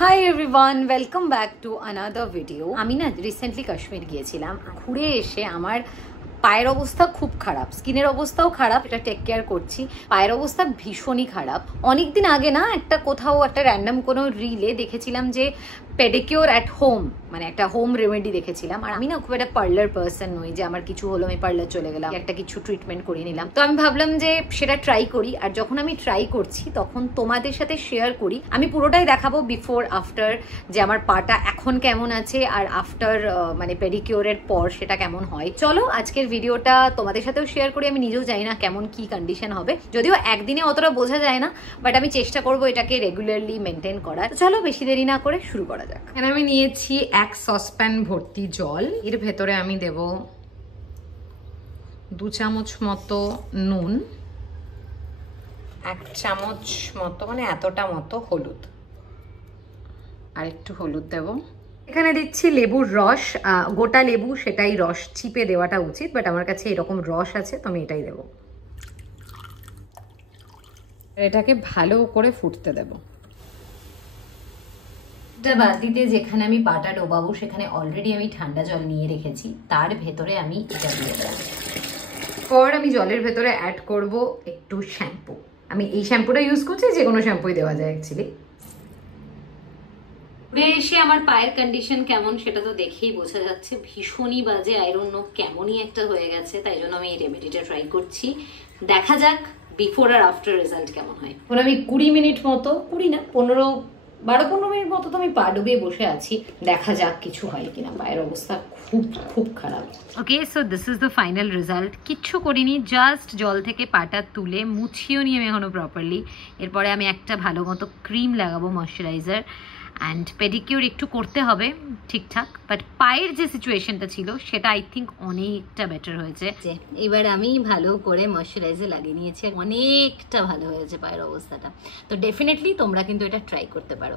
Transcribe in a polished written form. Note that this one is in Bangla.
Hi everyone, welcome back to another video. আমি না রিসেন্টলি কাশ্মীর গিয়েছিলাম। ঘুরে এসে আমার পায়ের অবস্থা খুব খারাপ, স্কিনের অবস্থাও খারাপ, এটা টেক কেয়ার করছি। পায়ের অবস্থা ভীষণই খারাপ। অনেকদিন আগে না কোথাও একটা র্যান্ডম কোনো রিলে দেখেছিলাম যে পেডিকিওর অ্যাট হোম, মানে একটা হোম রেমেডি দেখেছিলাম। আর আমি না খুব একটা পার্লার পার্সন নই যে আমার কিছু হলো আমি পার্লার চলে গেলাম, একটা কিছু ট্রিটমেন্ট করিয়ে নিলাম। তো আমি ভাবলাম যে সেটা ট্রাই করি। আর যখন আমি ট্রাই করছি তখন তোমাদের সাথে শেয়ার করি। আমি পুরোটাই দেখাবো, বিফোর আফটার, যে আমার পাটা এখন কেমন আছে আর আফটার মানে পেডিকিওরের পর সেটা কেমন হয়। চলো আজকের ভিডিওটা তোমাদের সাথেও শেয়ার করি। আমি নিজেও জানি না কেমন কি কন্ডিশন হবে, যদিও একদিনে অতটা বোঝা যায় না, বাট আমি চেষ্টা করবো এটাকে রেগুলারলি মেনটেন করার। চলো বেশি দেরি না করে শুরু করা যাক। এখানে আমি নিয়েছি এক সসপ্যান ভর্তি জল। এর ভেতরে আমি দেব 2 চামচ মতো নুন, 1 চামচ মতো মানে এতটা মতো হলুদ, আর একটু হলুদ দেব। এখানে দিচ্ছি লেবুর রস, গোটা লেবু, সেটাই রস চিপে দেওয়াটা উচিত, বাট আমার কাছে এরকম রস আছে তো আমি এটাই দেব। এটাকে ভালো করে ফুটতে দেব। বালতিতে যেখানে আমি পাটা ডোবাবো সেখানে অলরেডি আমি ঠান্ডা জল নিয়ে রেখেছি, তার ভেতরে আমি এটা দিয়ে দেবো। পর আমি জলের ভেতরে অ্যাড করব একটু শ্যাম্পু। আমি এই শ্যাম্পুটা ইউজ করছি, যে কোনো শ্যাম্পুই দেওয়া যায় অ্যাকচুয়ালি। এসে আমার পায়ের কন্ডিশন কেমন সেটা তো দেখেই বোঝা যাচ্ছে, ভীষণই বাজে। আয়রন নোক কেমনই একটা হয়ে গেছে, তাই জন্য আমি এই রেমেডিটা ট্রাই করছি। দেখা যাক বিফোর আর আফটার রেজাল্ট কেমন হয়। এখন আমি 20 মিনিট মতো, 20 না 12-15 মিনিট মতো তো আমি পা ডুবিয়ে বসে আছি। দেখা যাক কিছু হয় কিনা। পায়ের অবস্থা খুব খুব খারাপ। Okay, so this is the final result. কিচ্ছু করিনি, জাস্ট জল থেকে পাটা তুলে মুছিও নি আমি এখনো প্রপারলি। এরপরে আমি একটা ভালো মতো ক্রিম লাগাবো, ময়শ্চারাইজার, অ্যান্ড পেডিকিউর একটু করতে হবে ঠিকঠাক। বাট পায়ের যে সিচুয়েশনটা ছিল সেটা আই থিঙ্ক অনেকটা বেটার হয়েছে। এবার আমি ভালো করে ময়শ্চারাইজার লাগিয়ে নিয়েছি, অনেকটা ভালো হয়েছে পায়ের অবস্থাটা। তো ডেফিনেটলি তোমরা কিন্তু এটা ট্রাই করতে পারো।